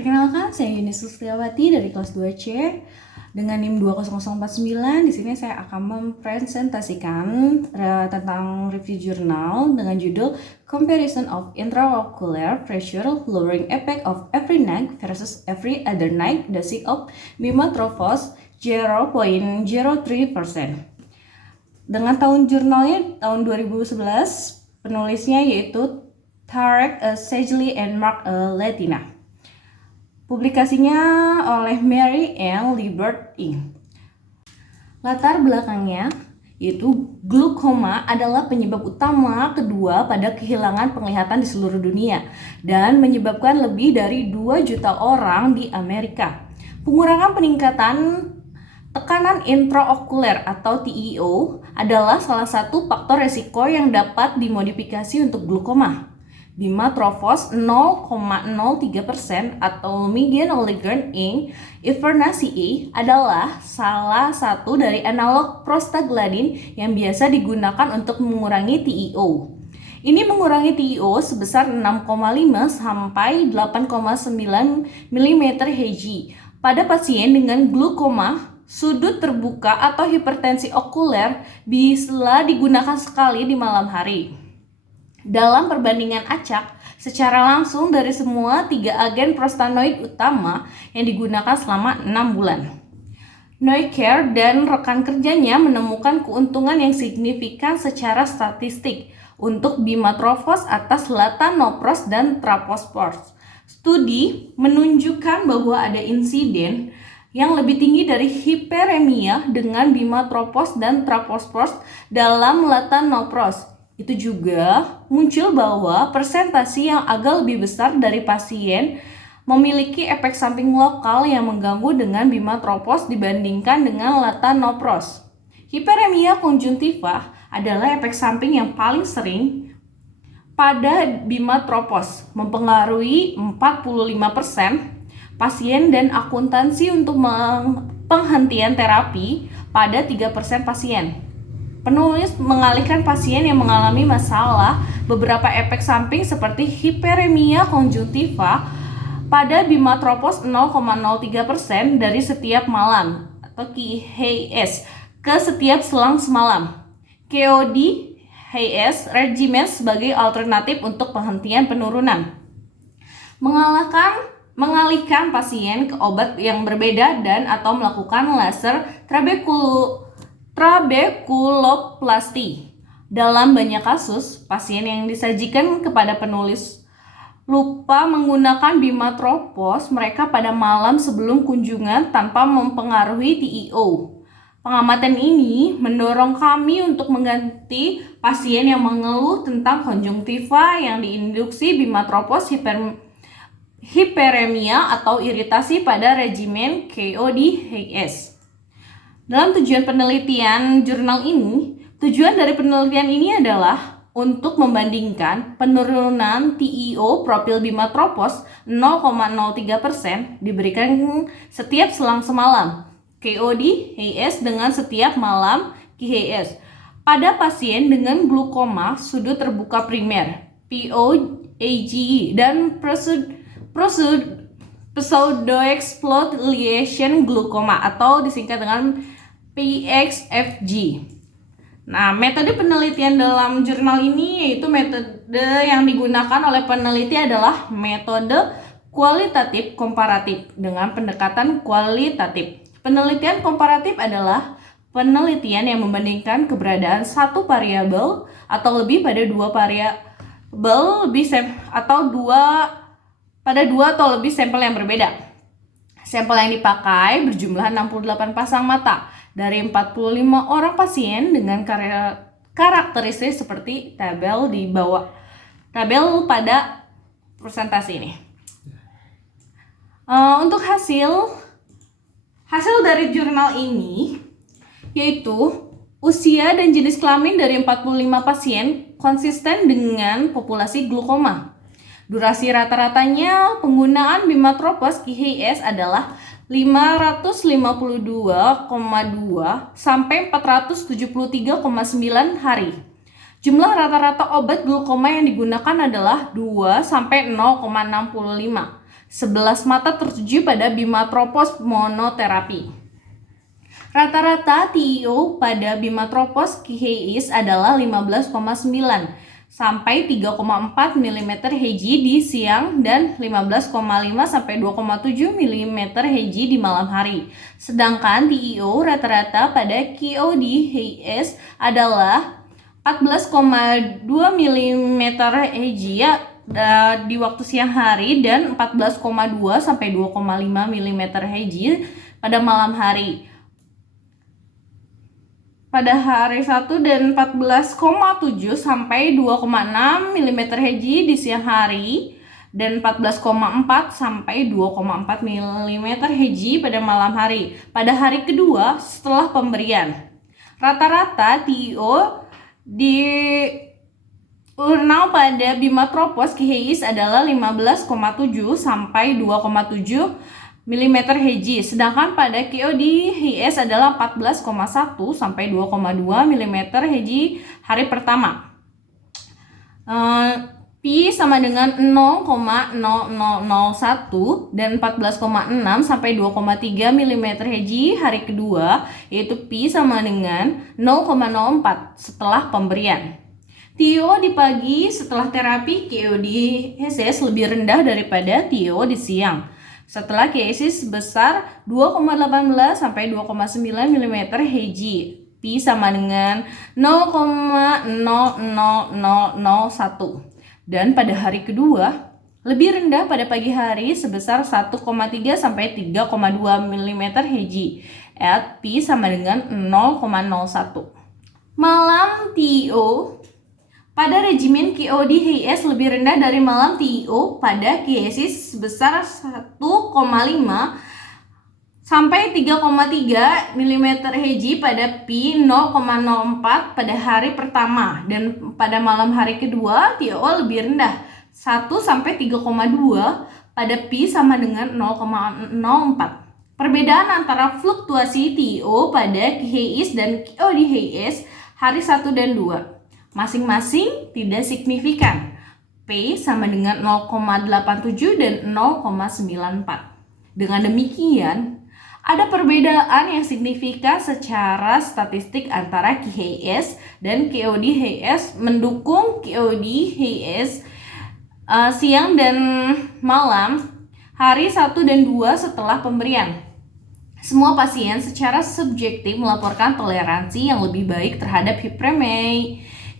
Perkenalkan, saya Yuni Sustiawati dari kelas 2C dengan NIM 20049. Di sini saya akan mempresentasikan tentang review jurnal dengan judul Comparison of Intraocular Pressure Lowering Effect of Every Night versus Every Other Night Dosing of Bimatoprost 0.03%. Dengan tahun jurnalnya tahun 2011, penulisnya yaitu Tarek Sajli and Mark Latina. Publikasinya oleh Mary Ann Liebert Inc. Latar belakangnya yaitu glaukoma adalah penyebab utama kedua pada kehilangan penglihatan di seluruh dunia dan menyebabkan lebih dari 2 juta orang di Amerika. Pengurangan peningkatan tekanan intraokuler atau TEO adalah salah satu faktor resiko yang dapat dimodifikasi untuk glaukoma. Bimatoprost 0,03% atau Lumigan Oligomer Inc. Ivernacii adalah salah satu dari analog prostaglandin yang biasa digunakan untuk mengurangi TEO. Ini mengurangi TEO sebesar 6,5 sampai 8,9 mm Hg pada pasien dengan glaukoma sudut terbuka atau hipertensi okuler bisa digunakan sekali di malam hari. Dalam perbandingan acak, secara langsung dari semua 3 agen prostanoid utama yang digunakan selama 6 bulan. Neukirch dan rekan kerjanya menemukan keuntungan yang signifikan secara statistik untuk bimatoprost atas latanoprost dan trazodone. Studi menunjukkan bahwa ada insiden yang lebih tinggi dari hiperemia dengan bimatoprost dan trazodone dalam latanoprost. Itu juga muncul bahwa persentase yang agak lebih besar dari pasien memiliki efek samping lokal yang mengganggu dengan bimatoprost dibandingkan dengan latanoprost. Hiperemia konjuntiva adalah efek samping yang paling sering pada bimatoprost, mempengaruhi 45% pasien dan akuntansi untuk penghentian terapi pada 3% pasien. Penulis mengalihkan pasien yang mengalami masalah beberapa efek samping seperti hiperemia konjuntiva pada bimatoprost 0,03% dari setiap malam atau KHS ke setiap selang semalam. KOD-HS regimen sebagai alternatif untuk penghentian penurunan. Mengalihkan pasien ke obat yang berbeda dan atau melakukan laser trabekuloplasti. Dalam banyak kasus, pasien yang disajikan kepada penulis lupa menggunakan bimatoprost mereka pada malam sebelum kunjungan tanpa mempengaruhi TEO. Pengamatan ini mendorong kami untuk mengganti pasien yang mengeluh tentang konjungtiva yang diinduksi bimatoprost hiperemia atau iritasi pada regimen KOD-HS. Dalam tujuan penelitian jurnal ini, tujuan dari penelitian ini adalah untuk membandingkan penurunan TEO profil bimatoprost 0,03% diberikan setiap selang semalam KOD-HS dengan setiap malam KHS pada pasien dengan glaukoma sudut terbuka primer POAGE dan pseudoexfoliation glaukoma atau disingkat dengan PXFG. Nah, metode penelitian dalam jurnal ini yaitu metode yang digunakan oleh peneliti adalah metode kualitatif komparatif dengan pendekatan kualitatif. Penelitian komparatif adalah penelitian yang membandingkan keberadaan satu variabel atau lebih pada dua variabel pada dua atau lebih sampel yang berbeda. Sampel yang dipakai berjumlah 68 pasang mata dari 45 orang pasien dengan karakteristik seperti tabel di bawah. Tabel pada presentasi ini. Untuk hasil dari jurnal ini yaitu usia dan jenis kelamin dari 45 pasien konsisten dengan populasi glaukoma. Durasi rata-ratanya penggunaan bimatoprost KHS adalah 552,2 sampai 473,9 hari. Jumlah rata-rata obat glaukoma yang digunakan adalah 2 sampai 0,65. 11 mata tertuju pada bimatropos monoterapi. Rata-rata TiO pada bimatropos KHS adalah 15,9 sampai 3,4 mm Hg di siang dan 15,5 sampai 2,7 mm Hg di malam hari. Sedangkan TiO rata-rata pada KODHS adalah 14,2 mm Hg di waktu siang hari dan 14,2 sampai 2,5 mm Hg pada malam hari. Pada hari 1 dan 14,7 sampai 2,6 mm Hg di siang hari dan 14,4 sampai 2,4 mm Hg pada malam hari. Pada hari kedua setelah pemberian. Rata-rata TiO di urnal pada bimatropos KHS adalah 15,7 sampai 2,7 mm Hg, sedangkan pada KODHS adalah 14,1 sampai 2,2 mm Hg hari pertama. Pi sama dengan 0,0001 dan 14,6 sampai 2,3 mm Hg hari kedua, yaitu Pi sama dengan 0,04 setelah pemberian. TiO di pagi setelah terapi KODHS lebih rendah daripada TiO di siang. Setelah KHS sebesar 2,18 sampai 2,9 mm Hg, Pi sama dengan 0,00001. Dan pada hari kedua lebih rendah pada pagi hari sebesar 1,3 sampai 3,2 mm Hg, at Pi sama dengan 0,01. Malam TiO pada regimen KODHS lebih rendah dari malam TiO pada KHS sebesar 1,5 sampai 3,3 mm Hg pada Pi 0,04 pada hari pertama, dan pada malam hari kedua TiO lebih rendah 1 sampai 3,2 pada Pi sama dengan 0,04. Perbedaan antara fluktuasi TiO pada KHS dan KODHS hari 1 dan 2 masing-masing tidak signifikan. P sama dengan 0,87 dan 0,94. Dengan demikian, ada perbedaan yang signifikan secara statistik antara KHS dan KODHS mendukung KODHS siang dan malam hari 1 dan 2 setelah pemberian. Semua pasien secara subjektif melaporkan toleransi yang lebih baik terhadap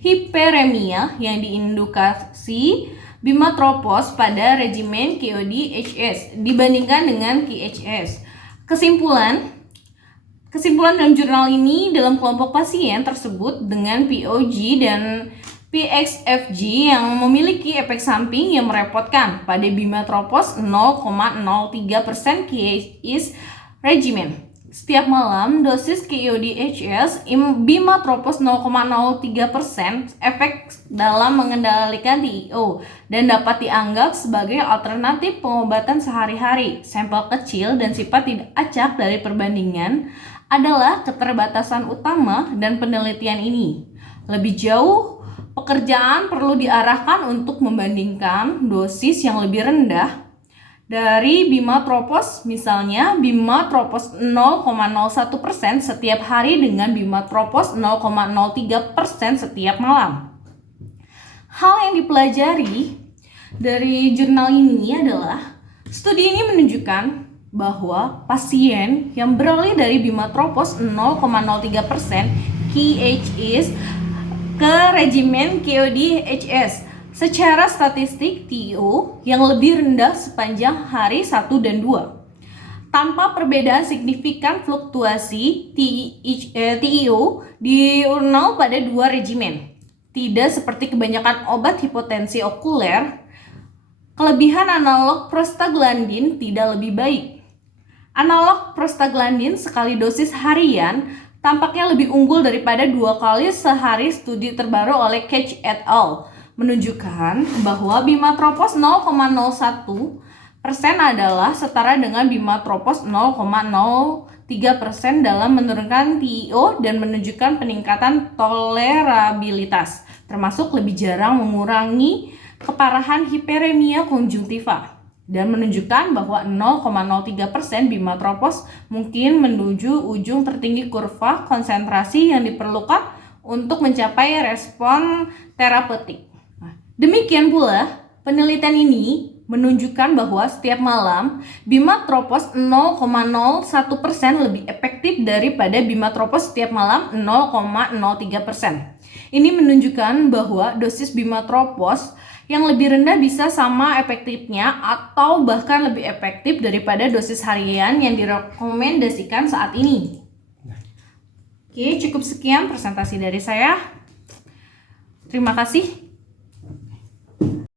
hiperemia yang diindukasi bimatropos pada regimen KODHS dibandingkan dengan KHS. Kesimpulan dalam jurnal ini dalam kelompok pasien tersebut dengan POG dan PXFG yang memiliki efek samping yang merepotkan pada bimatropos 0,03% KHS regimen. Setiap malam, dosis KODHS bimatropos 0,03% efek dalam mengendalikan TiO dan dapat dianggap sebagai alternatif pengobatan sehari-hari. Sampel kecil dan sifat tidak acak dari perbandingan adalah keterbatasan utama dan penelitian ini. Lebih jauh, pekerjaan perlu diarahkan untuk membandingkan dosis yang lebih rendah dari bimatropos, misalnya bimatropos 0,01% setiap hari dengan bimatropos 0,03% setiap malam. Hal yang dipelajari dari jurnal ini adalah studi ini menunjukkan bahwa pasien yang beralih dari bimatropos 0,03% KHS ke regimen KODHS secara statistik TiO yang lebih rendah sepanjang hari 1 dan 2 tanpa perbedaan signifikan fluktuasi TiO diurnal pada dua regimen. Tidak seperti kebanyakan obat hipotensi okuler, kelebihan analog prostaglandin tidak lebih baik. Analog prostaglandin sekali dosis harian tampaknya lebih unggul daripada 2 kali sehari. Studi terbaru oleh Ketch et al. Menunjukkan bahwa bimatropos 0,01% adalah setara dengan bimatropos 0,03% dalam menurunkan TiO dan menunjukkan peningkatan tolerabilitas, termasuk lebih jarang mengurangi keparahan hiperemia konjungtiva. dan menunjukkan bahwa 0,03% bimatropos mungkin menuju ujung tertinggi kurva konsentrasi yang diperlukan untuk mencapai respon terapeutik. Nah, demikian pula penelitian ini menunjukkan bahwa setiap malam bimatropos 0,01% lebih efektif daripada bimatropos setiap malam 0,03%. Ini menunjukkan bahwa dosis bimatropos yang lebih rendah bisa sama efektifnya atau bahkan lebih efektif daripada dosis harian yang direkomendasikan saat ini. Oke, cukup sekian presentasi dari saya. Terima kasih.